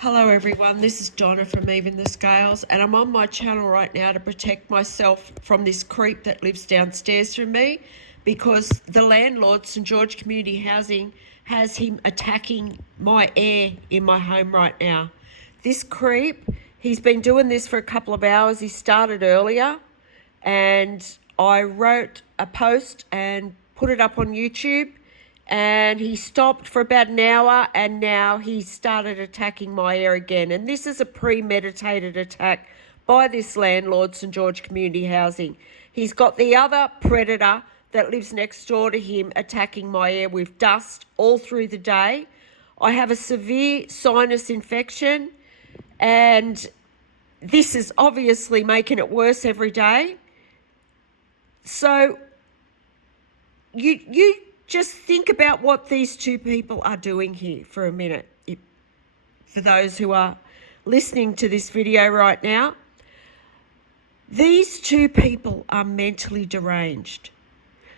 Hello everyone, this is Donna from Even the Scales, and I'm on my channel right now to protect myself from this creep that lives downstairs from me, because the landlord, St George Community Housing, has him attacking my air in my home right now. This creep, he's been doing this for a couple of hours. He started earlier, and I wrote a post and put it up on YouTube, and he stopped for about an hour, and now he started attacking my air again. And this is a premeditated attack by this landlord, St George Community Housing. He's got the other predator that lives next door to him attacking my air with dust all through the day. I have a severe sinus infection, and this is obviously making it worse every day. So you just think about what these two people are doing here for a minute. For those who are listening to this video right now, these two people are mentally deranged.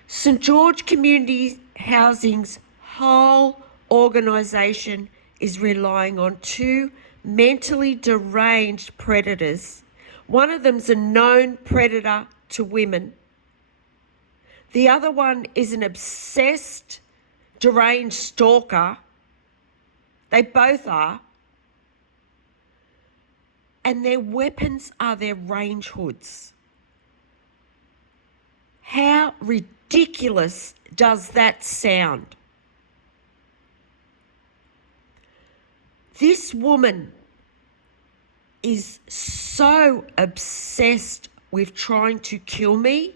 St George Community Housing's whole organisation is relying on two mentally deranged predators. One of them's a known predator to women. The other one is an obsessed, deranged stalker. They both are. And their weapons are their range hoods. How ridiculous does that sound? This woman is so obsessed with trying to kill me.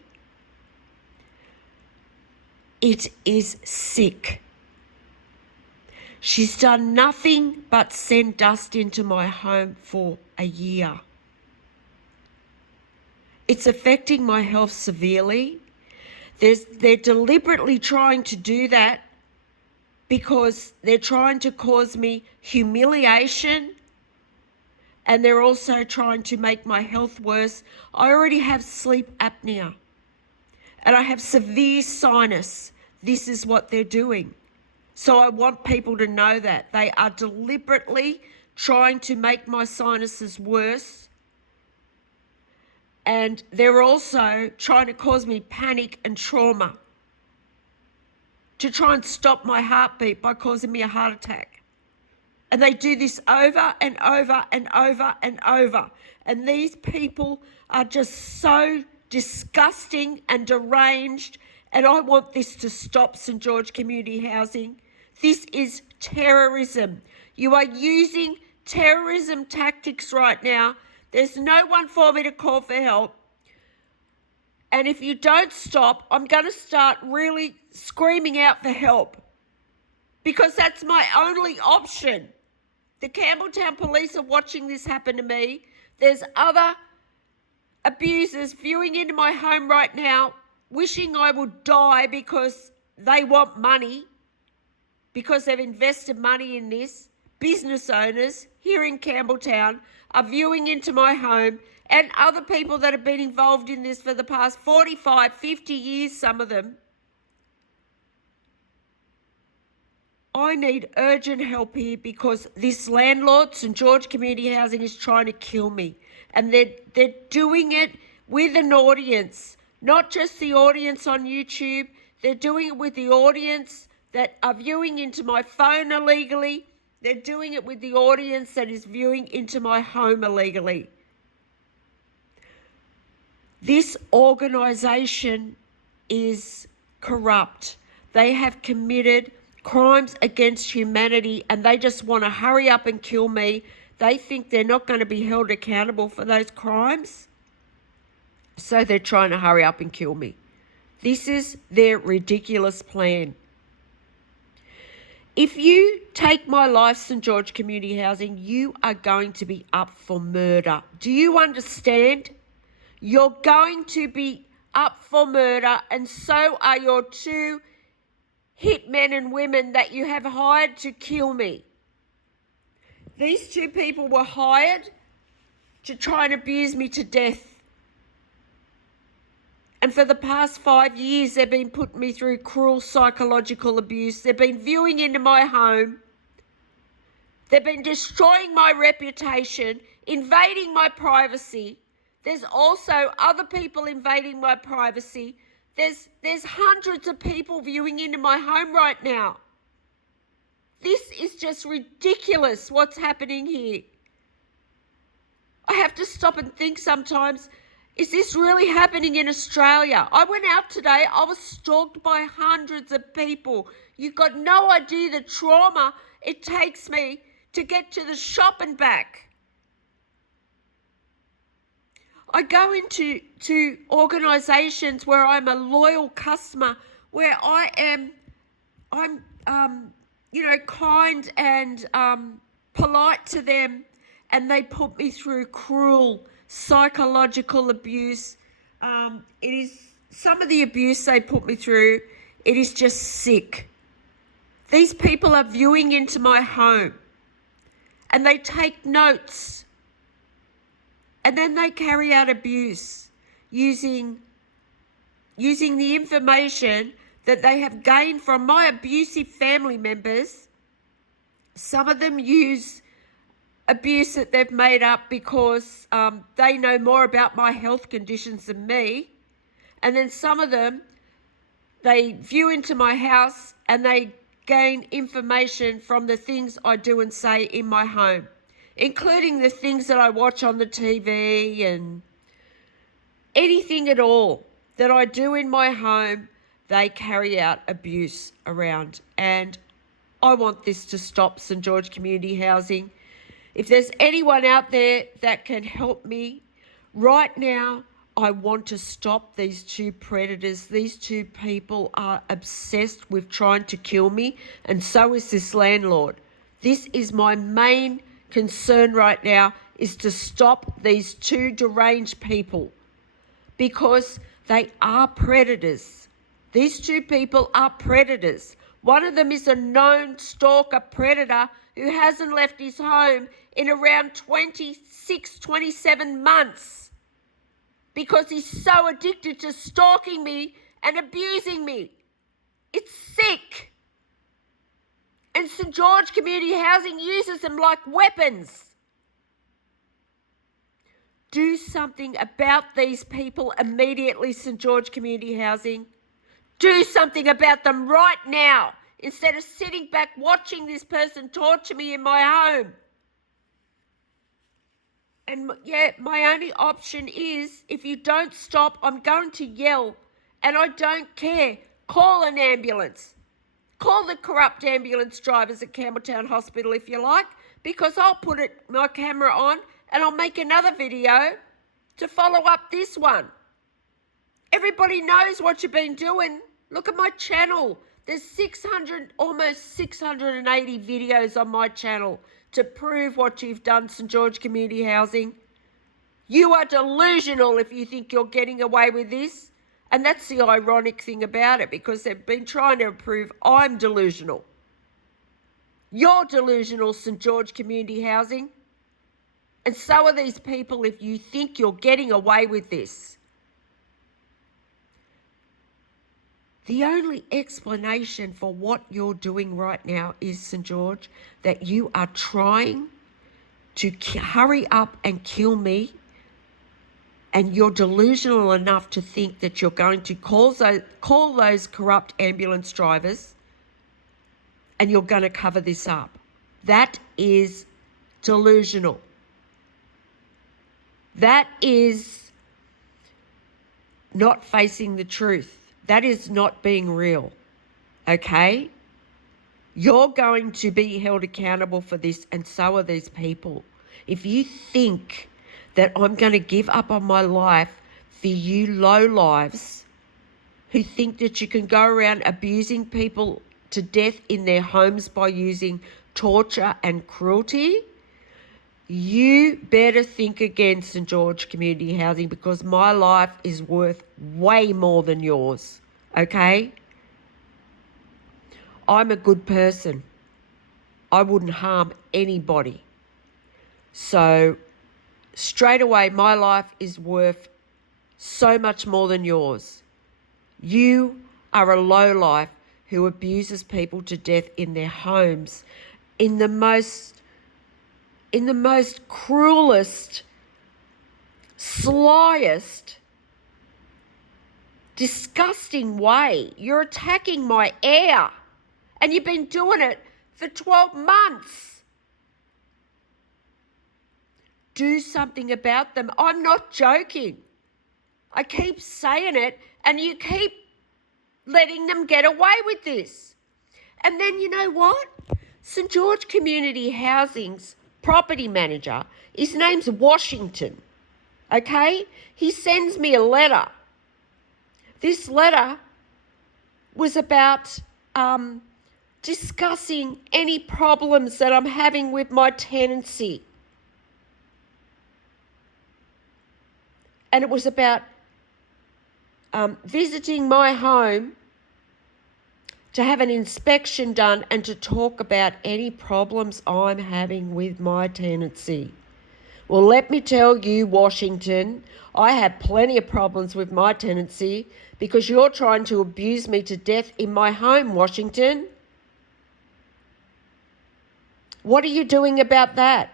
It is sick. She's done nothing but send dust into my home for a year. It's affecting my health severely. They're deliberately trying to do that because they're trying to cause me humiliation, and they're also trying to make my health worse. I already have sleep apnea, and I have severe sinus. This is what they're doing. So I want people to know that. They are deliberately trying to make my sinuses worse. And they're also trying to cause me panic and trauma, to try and stop my heartbeat by causing me a heart attack. And they do this over and over and over and over. And these people are just so disgusting and deranged. And I want this to stop, St George Community Housing. This is terrorism. You are using terrorism tactics right now. There's no one for me to call for help. And if you don't stop, I'm going to start really screaming out for help, because that's my only option. The Campbelltown police are watching this happen to me. There's other abusers viewing into my home right now, wishing I would die because they want money, because they've invested money in this. Business owners here in Campbelltown are viewing into my home, and other people that have been involved in this for the past 45, 50 years, some of them. I need urgent help here, because this landlord, St George Community Housing, is trying to kill me. And they're doing it with an audience. Not just the audience on YouTube, they're doing it with the audience that are viewing into my phone illegally. They're doing it with the audience that is viewing into my home illegally. This organisation is corrupt. They have committed crimes against humanity, and they just want to hurry up and kill me. They think they're not going to be held accountable for those crimes, so they're trying to hurry up and kill me. This is their ridiculous plan. If you take my life, St George Community Housing, you are going to be up for murder. Do you understand? You're going to be up for murder, and so are your two hitmen and women that you have hired to kill me. These two people were hired to try and abuse me to death. And for the past 5 years, they've been putting me through cruel psychological abuse. They've been viewing into my home They've been destroying my reputation, invading my privacy. There's also other people invading my privacy. There's hundreds of people viewing into my home right now. This is just ridiculous what's happening here. I have to stop and think sometimes, is this really happening in Australia? I went out today, I was stalked by hundreds of people. You've got no idea the trauma it takes me to get to the shop and back. I go into organisations where I'm a loyal customer, where I'm kind and polite to them, and they put me through cruel psychological abuse. It is some of the abuse they put me through. It is just sick. These people are viewing into my home, and they take notes, and then they carry out abuse using the information that they have gained from my abusive family members. Some of them use abuse that they've made up because they know more about my health conditions than me. And then some of them, they view into my house and they gain information from the things I do and say in my home, including the things that I watch on the TV and anything at all that I do in my home. They carry out abuse around, and I want this to stop, St George Community Housing. If there's anyone out there that can help me right now, I want to stop these two predators. These two people are obsessed with trying to kill me, and so is this landlord. This is my main concern right now, is to stop these two deranged people, because they are predators. These two people are predators. One of them is a known stalker predator who hasn't left his home in around 26, 27 months because he's so addicted to stalking me and abusing me. It's sick. And St George Community Housing uses them like weapons. Do something about these people immediately, St George Community Housing. Do something about them right now, instead of sitting back watching this person torture me in my home. And yeah, my only option is, if you don't stop, I'm going to yell, and I don't care. Call an ambulance. Call the corrupt ambulance drivers at Campbelltown Hospital if you like, because I'll put my camera on and I'll make another video to follow up this one. Everybody knows what you've been doing. Look at my channel. There's almost 680 videos on my channel to prove what you've done, St George Community Housing. You are delusional if you think you're getting away with this. And that's the ironic thing about it, because they've been trying to prove I'm delusional. You're delusional, St George Community Housing. And so are these people if you think you're getting away with this. The only explanation for what you're doing right now is, St George, that you are trying to hurry up and kill me, and you're delusional enough to think that you're going to call those corrupt ambulance drivers and you're going to cover this up. That is delusional. That is not facing the truth. That is not being real, okay? You're going to be held accountable for this, and so are these people. If you think that I'm going to give up on my life for you lowlives who think that you can go around abusing people to death in their homes by using torture and cruelty, you better think again, St George Community Housing, because my life is worth way more than yours, okay? I'm a good person. I wouldn't harm anybody. So straight away, my life is worth so much more than yours. You are a lowlife who abuses people to death in their homes in the most in the most cruelest, slyest, disgusting way. You're attacking my air, and you've been doing it for 12 months. Do something about them. I'm not joking. I keep saying it, and you keep letting them get away with this. And then you know what? St. George Community Housing's property manager, his name's Washington, okay? He sends me a letter. This letter was about discussing any problems that I'm having with my tenancy. And it was about visiting my home to have an inspection done and to talk about any problems I'm having with my tenancy. Well, let me tell you, Washington, I have plenty of problems with my tenancy because you're trying to abuse me to death in my home, Washington. What are you doing about that?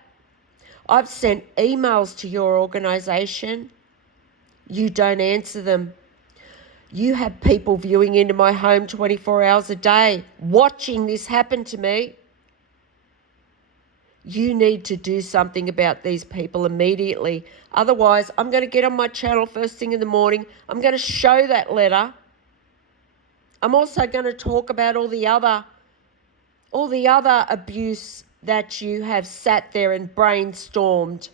I've sent emails to your organisation. You don't answer them. You have people viewing into my home 24 hours a day, watching this happen to me. You need to do something about these people immediately. Otherwise, I'm going to get on my channel first thing in the morning. I'm going to show that letter. I'm also going to talk about all the other abuse that you have sat there and brainstormed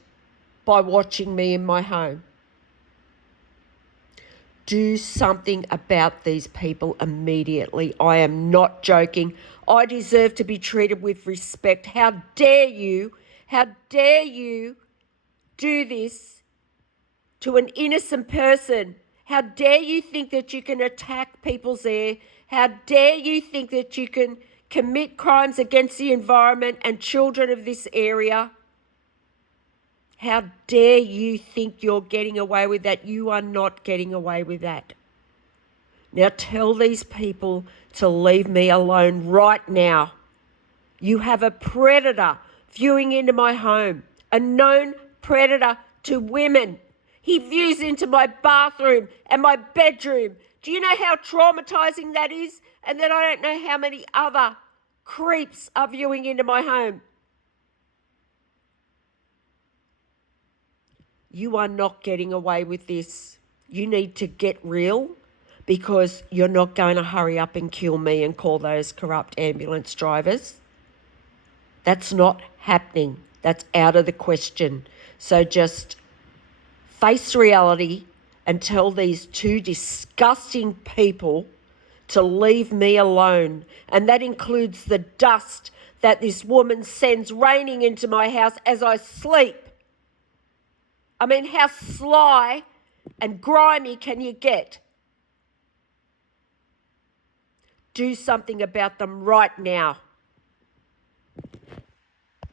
by watching me in my home. Do something about these people immediately. I am not joking. I deserve to be treated with respect. How dare you do this to an innocent person? How dare you think that you can attack people's air? How dare you think that you can commit crimes against the environment and children of this area? How dare you think you're getting away with that? You are not getting away with that. Now tell these people to leave me alone right now. You have a predator viewing into my home, a known predator to women. He views into my bathroom and my bedroom. Do you know how traumatizing that is? And then I don't know how many other creeps are viewing into my home. You are not getting away with this. You need to get real because you're not going to hurry up and kill me and call those corrupt ambulance drivers. That's not happening. That's out of the question. So just face reality and tell these two disgusting people to leave me alone. And that includes the dust that this woman sends raining into my house as I sleep. I mean, how sly and grimy can you get? Do something about them right now.